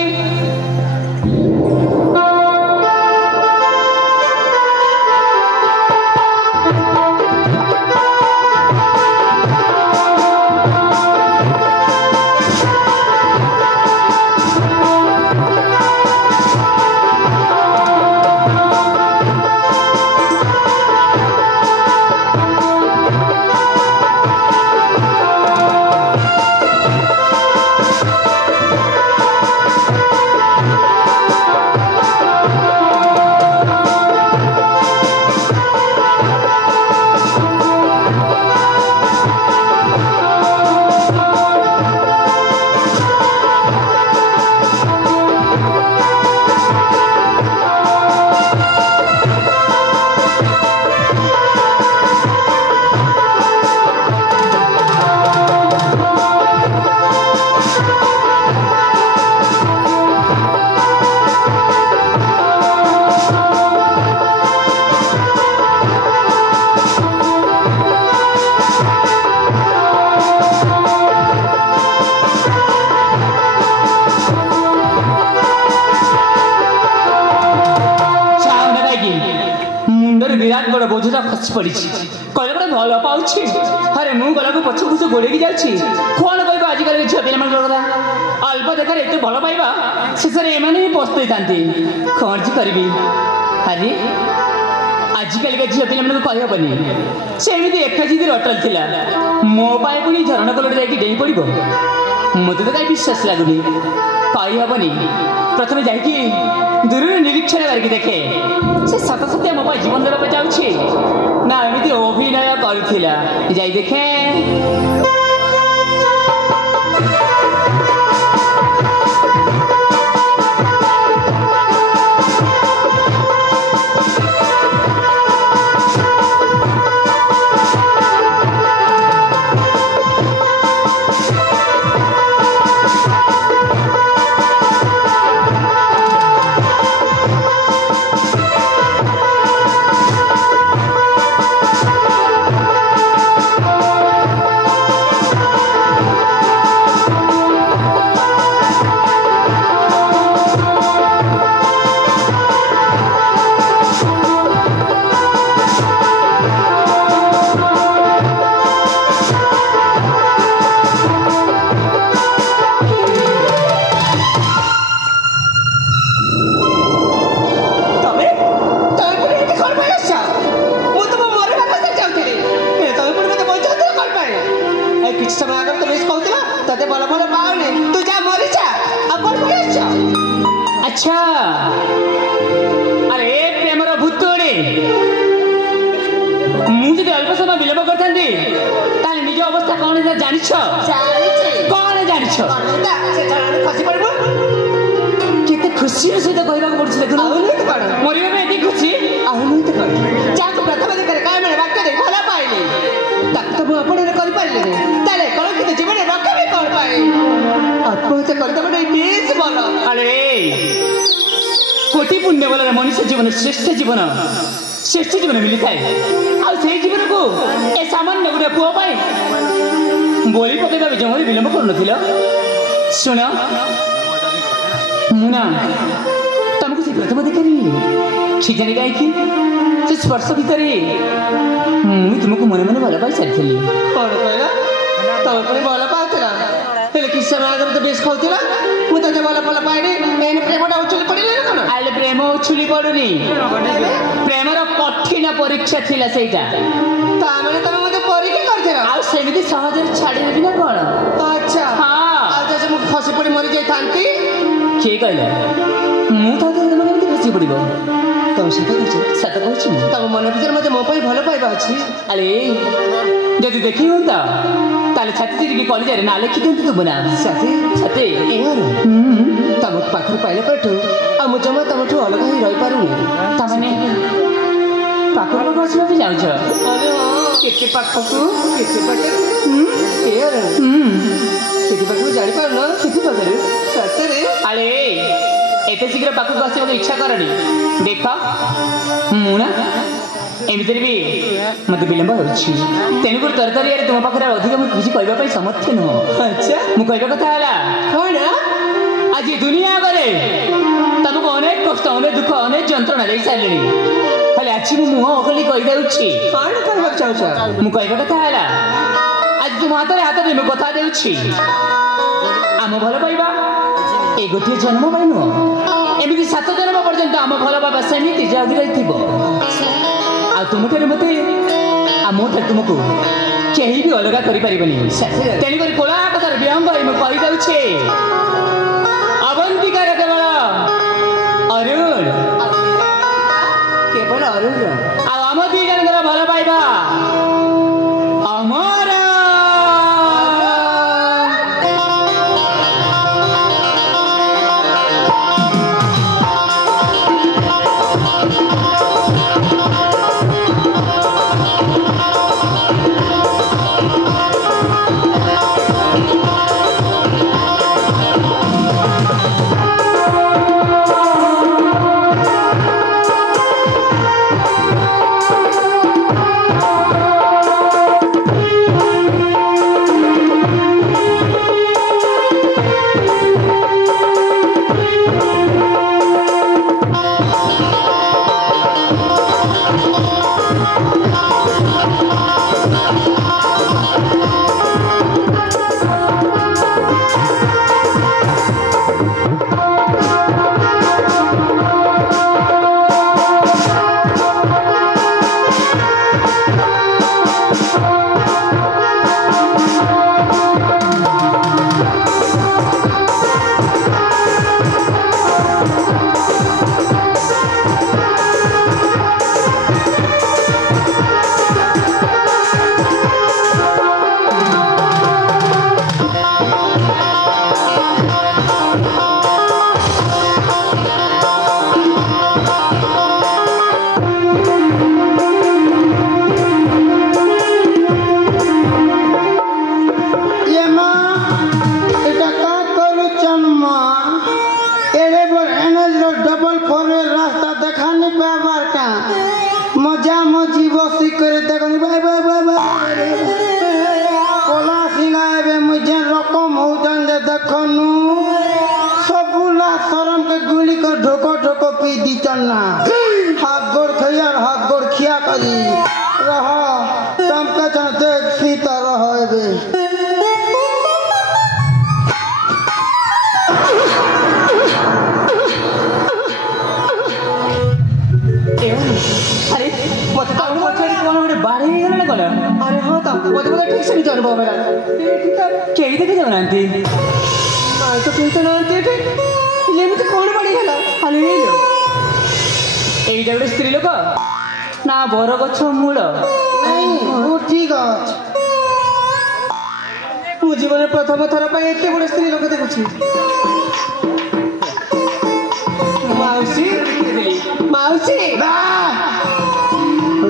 ବିରାଟ ବଡ଼ ବୋଝଟା ଖସି ପଡ଼ିଛି। କହିଲେ ଗୋଟେ ଭଲ ପାଉଛି, ଆରେ ମୁଁ ଗଲାକୁ ପଛ ପଛ ଗୋଡ଼େଇକି ଯାଉଛି। କ'ଣ କହିବ ଆଜିକାଲି ଝିଅ ପିଲାମାନଙ୍କର କଥା? ଅଳ୍ପ ଦେଖାରେ ଏତେ ଭଲ ପାଇବା ଶେଷରେ ଏମାନେ ହିଁ ପସ୍ତେଇଥାନ୍ତି। କ'ଣ ଯେ କରିବି? ଆରେ ଆଜିକାଲିକା ଝିଅ ପିଲାମାନଙ୍କୁ କହିହେବନି, ସେ ଏମିତି ଏକା ଜିଦିରେ ଅଟଲ ଥିଲା। ମୋ ପାଇଁ ପୁଣି ଝରଣା କଲରେ ଯାଇକି ଡେଇଁ ପଡ଼ିବ, ମୋତେ ତ କାହିଁ ବିଶ୍ୱାସ ଲାଗୁନି। କହିହେବନି, ପ୍ରଥମେ ଯାଇକି ଦୂରରୁ ନିରୀକ୍ଷଣ କରିକି ଦେଖେ ସେ ସତ ସତ୍ୟ ମୋ ପାଇଁ ଜୀବନ ଦେବାକୁ ଚାହୁଁଛି ନା ଏମିତି ଅଭିନୟ କରୁଥିଲା। ଯାଇ ଦେଖେ। অল্প সময় বিলম্ব করতে তাহলে নিজ অবস্থা কଣ জানিছ কଣ জানিছ ଖସି ପଡିବ କେତେ ଖୁସିର ସହିତ କହିବାକୁ ପଡୁଛି ଦେଖୁନ ମରିବା ପାଇଁ ଏତେ ଖୁସି ଆଉ ନୁହେଁ ତ କଣ ଯାହାକୁ ପ୍ରଥମ ଦେଖରେ କାୟ ମାନେ ବାକ୍ୟ ଦେଇ ଭଲ ପାଇଲି ତାକୁ ତ ମୁଁ ଆପଣରେ କରିପାରିଲିନି ତାହେଲେ କଳଙ୍କିତ ଜୀବନ ରଖିବି କଣ ପାଇଁ ଆତ୍ମହତ୍ୟା କରିଦେବା ବେଶ ଭଲ ଆରେ କୋଟି ପୁଣ୍ୟ ବଳରେ ମଣିଷ ଜୀବନ ଶ୍ରେଷ୍ଠ ଜୀବନ ମିଳିଥାଏ ଆଉ ସେଇ ଜୀବନକୁ ଏ ସାମାନ୍ୟ ଗୋଟେ ପୁଅ ପାଇଁ ବଳି ପକେଇବା ଜମାରେ ବିଳମ୍ବ କରୁନଥିଲ ଶୁଣ ମୁଁ ନା ତମକୁ ସେ ପ୍ରଥମ ଦେଖାରି ଠିକ୍ ଜାଣି କାହିଁକି ସେ ସ୍ପର୍ଶ ଭିତରେ ମୁଁ ତୁମକୁ ମନେ ମନେ ଭଲ ପାଇ ସାରିଥିଲି କଣ କହିଲ ତମେ ପୁଣି ଭଲ ପାଉଥିଲା ହେଲେ କିଛି ସମୟ ଆଗରେ ତ ବେଶ ଖାଉଥିଲା ମୁଁ ତତେ ଭଲ ପାଇନି ଏଇନେ ପ୍ରେମଟା ଉଛୁଳି ପଡିଲା ନା କଣ ଆଲେ ପ୍ରେମ ଉଛୁଳି ପଡୁନି ପ୍ରେମର କଠିନ ପରୀକ୍ଷା ଥିଲା ସେଇଟା ତାମାନେ ତମେ ମତେ ପରୀକ୍ଷା କରିଥିଲ ଆଉ ସେମିତି ସହଜରେ ଛାଡ଼ିଦେବି ନା କଣ ଆଚ୍ଛା ଆଉ ଯଦି ମୁଁ ଖସି ପଡି ମରି ଯାଇଥାନ୍ତି କିଏ କହିଲ ମୁଁ ତ କେମିତି ଖସି ପଡିବ ତମ ସତ କହୁଛି ତମ ମନ ଭିତରେ ମତେ ମୋ ପାଇଁ ଭଲ ପାଇବା ଅଛି ଆରେ ଯଦି ଦେଖି ହୁଅନ୍ତା ତାହେଲେ ଛାତି ଚିରିକି କଲିଜାରେ ନା ଲେଖି ଦିଅନ୍ତୁ ତୁ ନା ଛାତି ତମ ପାଖରୁ ପାଇଲା ପରଠୁ ଆଉ ମୁଁ ଜମା ତମଠୁ ଅଲଗା ହେଇ ରହିପାରୁନି ତାମାନେ ପାଖକୁ ଆସିବାକୁ ଯାଉଛ କେତେ ପାଖକୁ କେତେ ପାଖକୁ ଜାଣିପାରୁନ କେତେ ପାଖରେ ସତରେ ଆରେ ଏତେ ଶୀଘ୍ର ପାଖକୁ ଆସିବାକୁ ଇଚ୍ଛା କରନି ଦେଖ ମୁଁ ନା ଏମିତିରେ ବି ମତେ ବିଳମ୍ବ ହେଉଛି ତେଣୁକରି ତରତରିଆରେ ତୁମ ପାଖରେ ଅଧିକ ମୁଁ କିଛି କହିବା ପାଇଁ ସମର୍ଥ ନୁହଁ ଆଚ୍ଛା ମୁଁ କହିବା କଥା ହେଲା କଣ ଆଜି ଦୁନିଆ ଆଗରେ ତମକୁ ଅନେକ କଷ୍ଟ ଅନେକ ଦୁଃଖ ଅନେକ ଯନ୍ତ୍ରଣା ଦେଇ ସାରିଲିଣି ହେଲେ ଆଜି ମୁଁ ମୁହଁ ଅଗଲି କହିଦେଉଛି କଣ କହିବାକୁ ଚାହୁଁଛ ମୁଁ କହିବା କଥା ହେଲା ଆଜି ତୁମ ହାତରେ ହାତରେ ମୁଁ କଥା ଦେଉଛି ଆମ ଭଲ ପାଇବା ଏ ଗୋଟିଏ ଜନ୍ମ ପାଇଁ ନୁହଁ ଏମିତି 7 ଜନ୍ମ ପର୍ଯ୍ୟନ୍ତ ଆମ ଭଲ ପାଇବା ସେମିତି ଜାଗି ରହିଥିବ ଆଉ ତୁମଠାରୁ ମତେ ଆଉ ମୋ ଠାରୁ ତୁମକୁ କେହି ବି ଅଲଗା କରିପାରିବନି ତେଣୁକରି କୋଳାହଳର ବିହଙ୍ଗ ମୁଁ କହିଦେଉଛି ଅବନ୍ତିକାର କେବଳ ଅରୁଣ ଆଉ ଆମ ଦି ଜଣଙ୍କର ଭଲ ପାଇବା ଅମର ନା ବରଗଛ ମୂଳ? ନାଇଁ ଠିକ ଅଛି। ମୁଁ ଜୀବନରେ ପ୍ରଥମ ଥର ପାଇଁ ଏତେ ବଡ଼ ସ୍ତ୍ରୀ ଲୋକ ଦେଖୁଛି। माउसी माउसी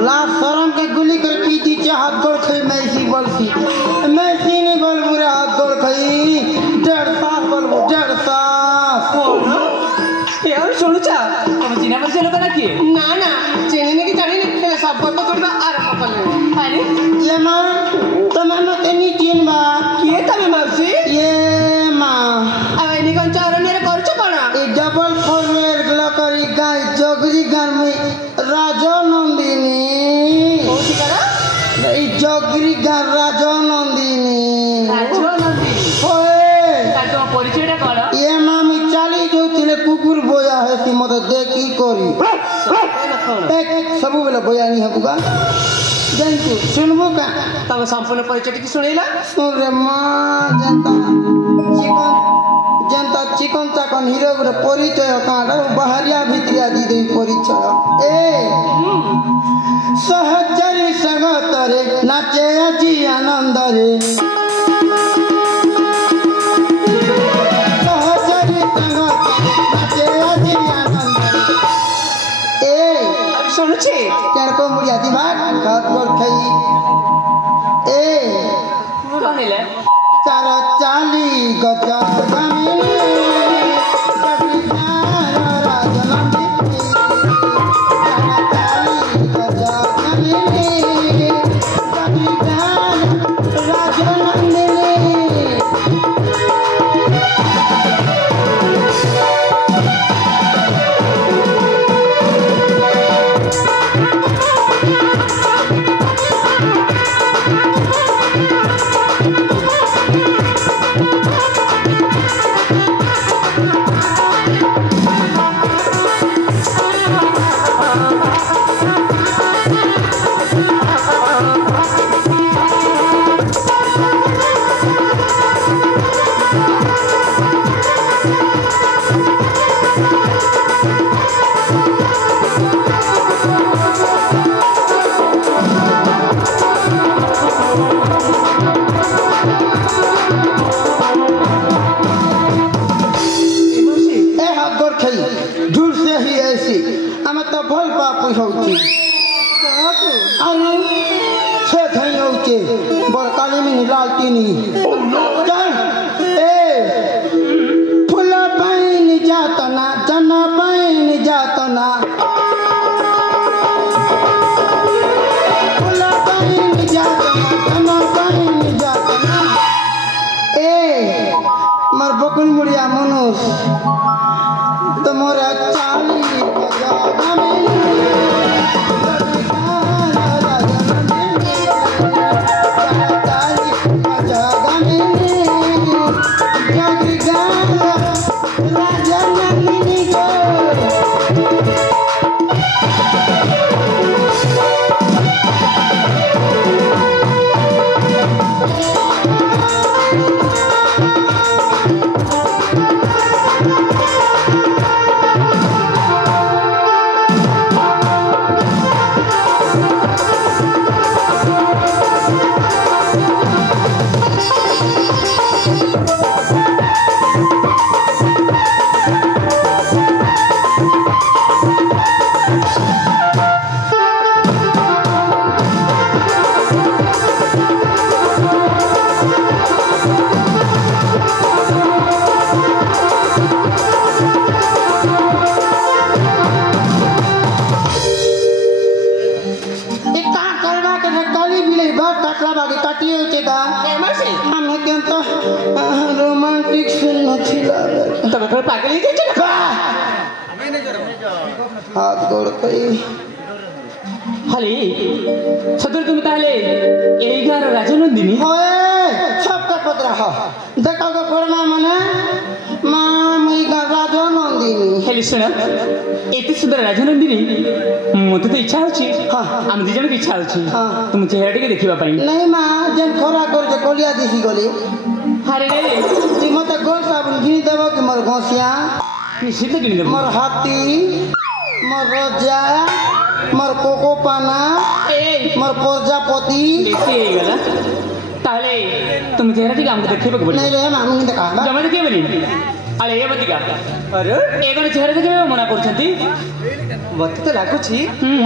ला शर्म के गुली कर की दी हाथ गोड़ खाई मैसी बोलसी मैसी ने बोल बुरे हाथ गोड़ खाई 1.5 साल बोल 1.5 साल यार सुनुचा ତମ ଚିହ୍ନା ପରିଚୟ ଲୋକ ନା କିଏ? ना ना चिन्हने की जाने नहीं संपर्क करना आरंभ कर ले। ଆରେ ये मां तुम्हें मत नहीं चिन्हबा किए तमे माउसी ये मां अब इनी कौन चरण रे करछ कोन ये डबल फॉरवेयर ग्लकरी गाय जोगरी घर में राजा नंदिनी कोठी करा ये जोगरी घर राजा नंदिनी ରାଜନନ୍ଦୀ ओए ତାର ତମ ପରିଚୟଟା କଣ? ये मां में चाली जो तिले कुकुर बोया है सी मत देखी करी एक सब बेला बोया नहीं हबुगा जान तू सुनबो का तब संपूर्ण परिचय की सुनेला सुन रे मां जनता चिकन चाकन हीरो रे परिचय काडा बाहरिया भितरिया दी दे परिचय ए सहचरी सगतरे नाचे अजी आनंद रे सहचरी सगतरे नाचे अजी आनंद ए सुनुची केन को मुड़िया दी भाग खात गोल खाई ए କଣିଲେ चार चाली गजा गमिनी जबरी जान राजनंदिनी चार चाली गजा गमिनी जबरी जान राजनंदिनी हाथ गोड़ कई हली सदर तुम ताले एई गार राजनंदिनी होए सबका पत्र हो देखो को परमा माने मां मई गा राजनंदिनी हेली सुन एते सुंदर राजनंदिनी मते तो इच्छा होची हां हम दी जन की इच्छा होची हां तुम चेहरा टिके देखिबा पई नहीं मां जन खोरा कर जे कोलिया दिसी गली हारे रे ती मते गोल साबुन घिनी देबो कि मोर घसिया निश्चित गिनी देबो मोर हाथी मोर रोजा মোর কোকো পানা এই মোর প্রজাপতি দেখি ହେଇଗଲା ତାହେଲେ ତୁମେ ଚେହେରା ଟିକେ ଆମକୁ ଦେଖେଇବାକୁ ପଡ଼ିବ ନାଇଁ ରେ ମାମୁଁ ଦେଖା ଜମା ଦେଖେଇବନି ଆରେ ଏ ବତିକା अरे ଏ କ'ଣ ଚେହେରା ଦେଖେଇବା ମନା କରୁଛନ୍ତି ମତେ ତ ଲାଗୁଛି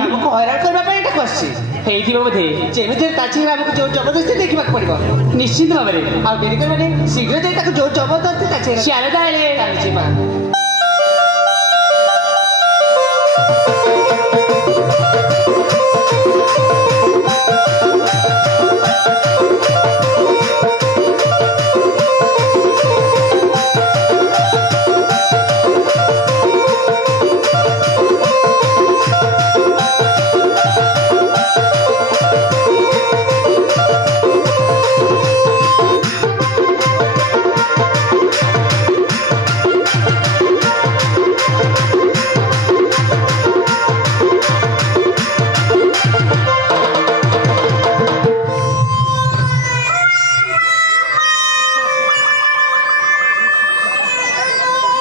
ଆମକୁ ହଇରାଣ କରିବା ପାଇଁ ଏଟା କରିଛି ହେଇଥିବ ବୋଧେ ଯେମିତି ତା ଚେହେରା ଆମକୁ ଯୋଉ ଜବରଦସ୍ତି ଦେଖିବାକୁ ପଡିବ ନିଶ୍ଚିତ ଭାବରେ ଆଉ ଡେରି କରିବାନି ଶୀଘ୍ର ଯାଇ ତାକୁ ଯୋଉ ଜବରଦସ୍ତି ତା ଚେହେରା ଚାଲ ତାହେଲେ ଚାଲିଛି ମା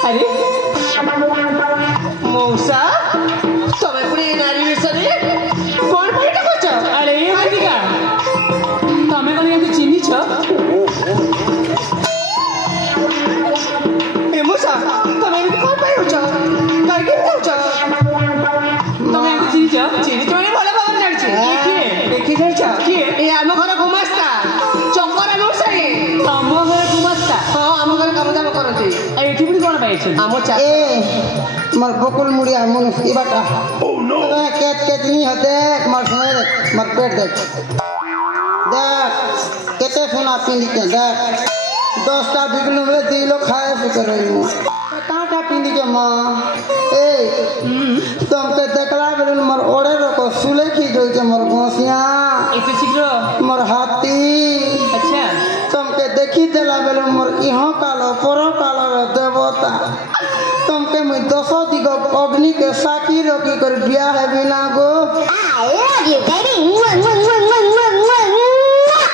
ଆରେ ମଉସା ତମେ ପୁଣି ଏ ନାରୀ ବିଷୟରେ କଣ ପାଇଁ ଏଟା କରୁଛ ଆରେ ଏ ବତିକା ତମେ କ'ଣ ୟାକୁ ଚିହ୍ନିଛ ଏ ମଉସା ତମେ ଏମିତି କଣ ପାଇଁ ହଉଛ କାହିଁକି ଏମିତି ହଉଛ ତମେ ୟାକୁ ଚିହ୍ନିଛ ଚିହ୍ନିଛ ମାନେ ଭଲ ଭାବରେ ଜାଣିଛି ଏ କିଏ ଦେଖି ଯାଇଛ କିଏ? ଏ ଆମ ଘର ଗୁମାସ୍ତା ଚକରା ମଉସାଇ ତମ ଘରେ ଗୁମାସ୍ତା ହଁ ଆମ ଘରେ କାମ ଦାମ କରନ୍ତି ଆଉ ଏଠି ପୁଣି କ'ଣ ପାଇଁ ଅଛନ୍ତି ଆମ ए मोर बकुल मुड़िया मनुष ई बाटा अबे केत केतनी ह देख मोर समय देख मोर पेट देख देख केते सोना पिंदी के देख 10टा बिगलू में 2 लोग खाए से कर रही हूं काटा पिंदी के मां ए तुम पे देखला बेलन मोर ओड़े रको सुले की जोई के मोर गोसिया ଏତେ ଶୀଘ୍ର मोर हाथी ଆଚ୍ଛା तुमके देखी देला बेले मोर इहो कालो परो कालो रे देवता तुमके मैं 10 दिग अग्नि के साकी रोकी कर बिया है बिना गो I love you, baby. Mwah, mwah, mwah, mwah, mwah, mwah, mwah.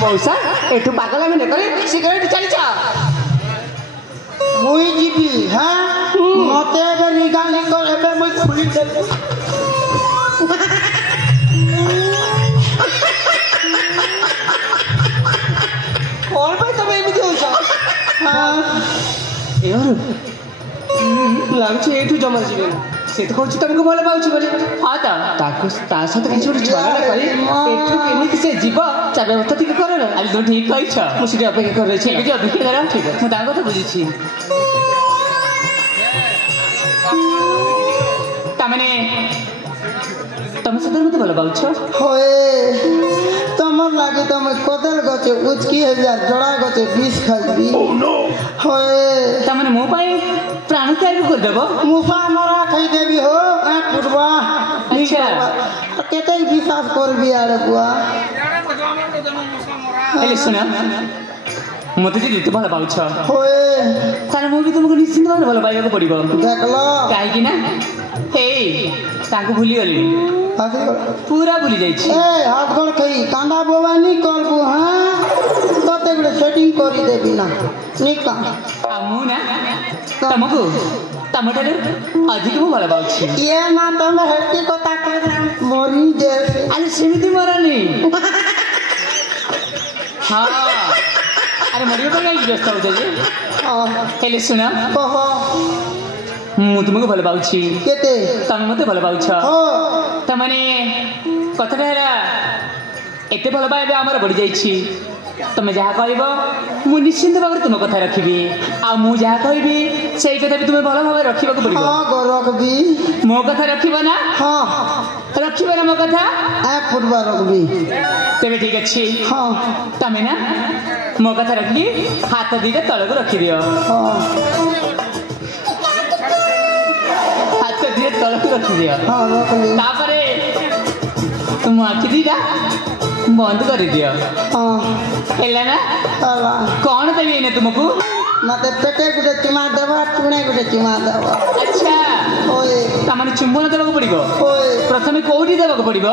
ମଉସା ଏଠୁ ପାଗଳ ଆମେ ନେକରି ସିଗାରେଟ ଚାଲିଛ मुई जीबी हां मते बे निगाली कर एबे मैं खुली दे କଣ ପାଇଁ ତମେ ଏମିତି ହଉଛ हां ଲାଗୁଛି ଏଇଠୁ ଜମା ଯିବେନି ସେ ତ କହୁଛି ତମକୁ ଭଲ ପାଉଛି ବୋଲି ହଁ ତ ତାକୁ ତା ସହିତ କିଛି ଗୋଟେ ଝଗଡ଼ା କରି ଏଠୁ କେମିତି ସେ ଯିବ ତା ବ୍ୟବସ୍ଥା ଟିକେ କର ନା ଆରେ ତୁମେ ଠିକ୍ କହିଛ ମୁଁ ସେଠି ଅପେକ୍ଷା କରି ରହିଛି ଠିକ୍ ଅଛି ଅପେକ୍ଷା କର ଠିକ୍ ଅଛି। ମୁଁ ତାଙ୍କ କଥା ବୁଝିଛି ତାମାନେ ତମେ ସତରେ ମୋତେ ଭଲ ପାଉଛ होए तमर लागे तो मैं कोदल गचे उचकी हजार जड़ा गचे 20 खाइबी होए ତାମାନେ ମୋ ପାଇଁ ପ୍ରାଣ ତ୍ୟାଗ କରିଦେବ मुसा मरा खाई देबी हो आ फुटबा अच्छा। केते विश्वास करबी आरे बुआ ହେଲେ ଶୁଣ ମୋତେ ଯଦି ଏତେ ଭଲ ପାଉଛ होए ତାହେଲେ ମୁଁ ବି ତୁମକୁ ନିଶ୍ଚିନ୍ତ ଭାବରେ ଭଲ ପାଇବାକୁ ପଡ଼ିବ देखलो କାହିଁକି ନା ହେଇ ତାଙ୍କୁ ଭୁଲିଗଲି हाथी ପୁରା ଭୁଲି ଯାଇଛି ए हाथ गोड़ खई कांदा बोवानी करबू हां तते गुडे सेटिंग करी देबी ना निका ଆଉ ମୁଁ ନା ତମକୁ ତମଠାରୁ ଅଧିକ ମୁଁ ଭଲ ପାଉଛି ये ना तमे हेती कथा कर मोरी दे ଆରେ ସେମିତି ମରନି ହଁ ଆରେ ମରିବା ପାଇଁ କାହିଁକି ବ୍ୟସ୍ତ ହେଉଛ ଯେ ହେଲେ ଶୁଣ कहो ମୁଁ ତୁମକୁ ଭଲ ପାଉଛି केते ତମେ ମୋତେ ଭଲ ପାଉଛ हो ତାମାନେ କଥାଟା ହେଲା ଏତେ ଭଲ ପାଇବା ଆମର ବଢ଼ିଯାଇଛି ତମେ ଯାହା କହିବ ମୁଁ ନିଶ୍ଚିନ୍ତ ଭାବରେ ତୁମ କଥା ରଖିବି ଆଉ ମୁଁ ଯାହା କହିବି ସେଇ କଥା ବି ତୁମେ ଭଲ ଭାବରେ ରଖିବାକୁ ପଡ଼ିବ हां गो रखबी ମୋ କଥା ରଖିବ ନା हां ରଖିବ ନା ମୋ କଥା ए फुटबा रखबी ତେବେ ଠିକ୍ ଅଛି हां ତମେ ନା ମୋ କଥା ରଖିକି ହାତ ଦୁଇଟା ତଳକୁ ରଖିଦିଅ हां ହାତ ଦୁଇଟା ତଳକୁ ରଖିଦିଅ हां रखली ତାପରେ ତୁମ ଆଖି ଦୁଇଟା ବନ୍ଦ କରିଦିଅ हां ହେଲା ନା आला କ'ଣ ଦେବି ଏଇନେ ତୁମକୁ मते पेटे गुडे चुमा देबा टुणे गुडे चुमा देबा ଆଚ୍ଛା ओए ତାମାନେ ଚୁମ୍ବନ ଦେବାକୁ ପଡ଼ିବ ओए ପ୍ରଥମେ କୋଉଠି ଦେବାକୁ ପଡ଼ିବ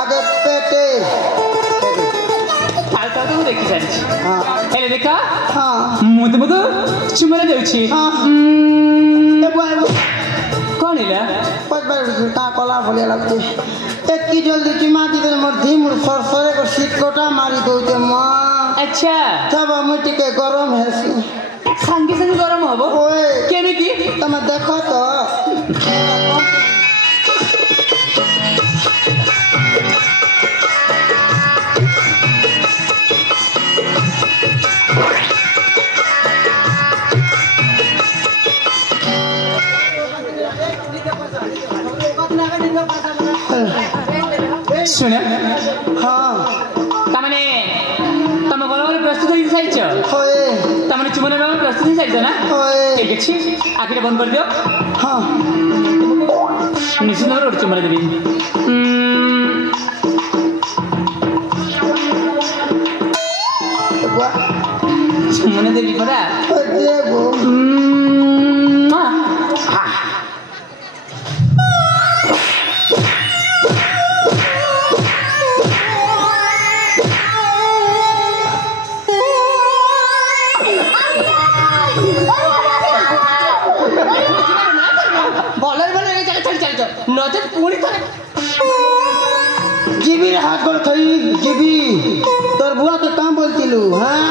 आगे पेटे ଥାଉ ଥାଉ ତ ମୁଁ ଦେଖି ସାରିଛି हां ହେଲେ ଦେଖ हां ମୁଁ ତୁମକୁ ଚୁମ୍ବନ ଦେଉଛି हां ଉମ୍, ए बुआ कौन हिला पच बार ता कला भलिया लगते एतकी जल्दी चिमा दिदे मोर धीमुर सरसरे को सिटकोटा मारी दोते मां अच्छा तब मुटी के गरम हेसी संगे संगे गरम हबो ओए केमिति तमे देखो तो सुन हाँ तमने तम गलवर प्रस्तुत हो साइछ होए तमने चुमने में प्रस्तुत हो साइछ ना होए ठीक अछि आखिर बंद कर दियो हाँ निश्चित नगर चुमने देबी चुमने देबी परा देबो नजर पूरी तरह जीबी रे हाथ कर थई जीबी तोर बुआ के काम बोलतिलु हां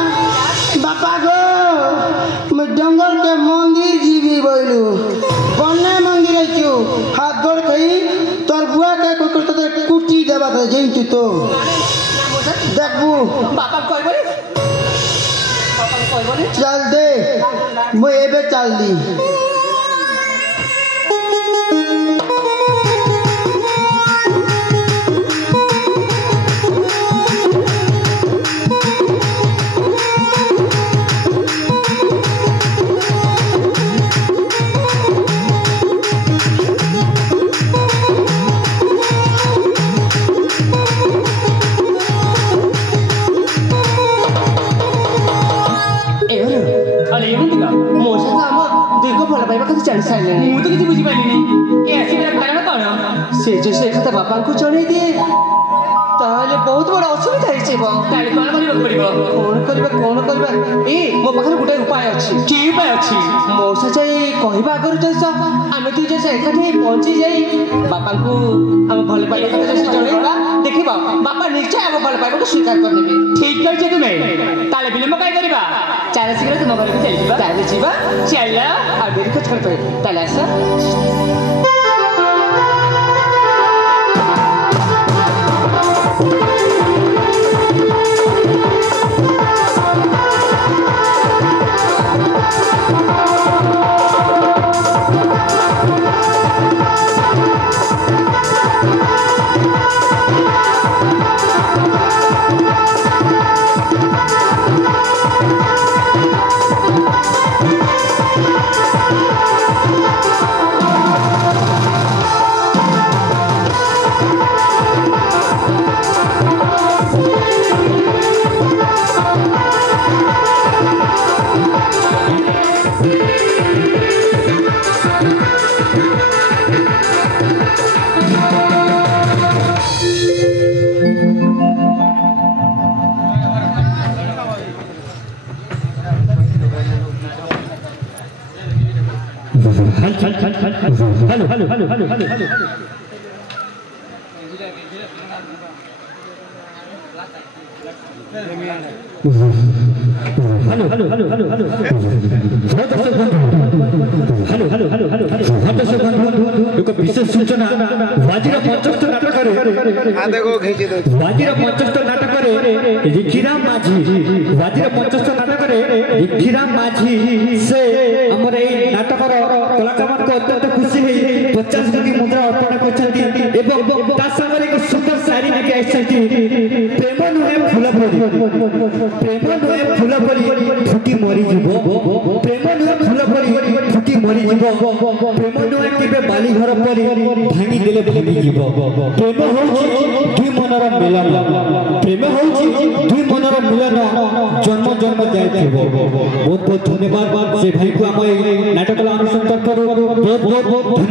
बापा गो मैं जंगल के मंदिर जीबी बोलू बन्ने मंदिर आइछु हाथ गोड़ थई तोर बुआ के कोई तो कुटी देबा त जइछु तो देखबू बापा कोई बोले चल दे मैं एबे चल दी चल साइले मु तो किसी बुझी पाइलिनी ए आसी मेरा कारण कोन से जे से खाता बापा को चढ़ाई दिए ताले बहुत बड़ असुविधा होइছে बा ताले कोन करिबो कोन करबा ए मो पाखरे गुटे उपाय अछि की उपाय अछि मोसा जाई कहबा कर जैसा आमे तू जैसा एकाठी पहुंची जाई बापा को हम भले पाइबा जैसे जणेबा देखिबा बापा निश्चय हम भले पाइबा को स्वीकार कर देबे ठीक करछे तुमे ताले विलंब काय करिबा चाले शीघ्र तुम घर में चलिबा ताले जीवा चल आ देरी को छोड़ पे ताले आसा विशेष सूचना वाजिरा पंचस्थ नाटक वाजिरा पंचस्थ नाटक रिखीराम माझी वाजिरा पंचस्थ नाटक रिखीराम माझी से हमर ए नाटक कलाकार को अत्यंत खुशी है 50 कोटी मुद्रा अर्पण करछथि एवं ता संगे एक सुंदर साड़ी लेके आछथि प्रेम नुहे फूल परी फुटी मरी जीवो प्रेम नुहे फूल परी फुटी मरी जीवो प्रेम नुहे केबे बाली घर परी भांगी देले भांगी जीवो प्रेम होछि दुई मनर मिलन प्रेम होछि दुई मनर मिलन जन्म जन्म जाय जीवो बहुत बहुत धन्यवाद से भाई को हम नाटक अनुसंधान करो बहुत बहुत धन्यवाद।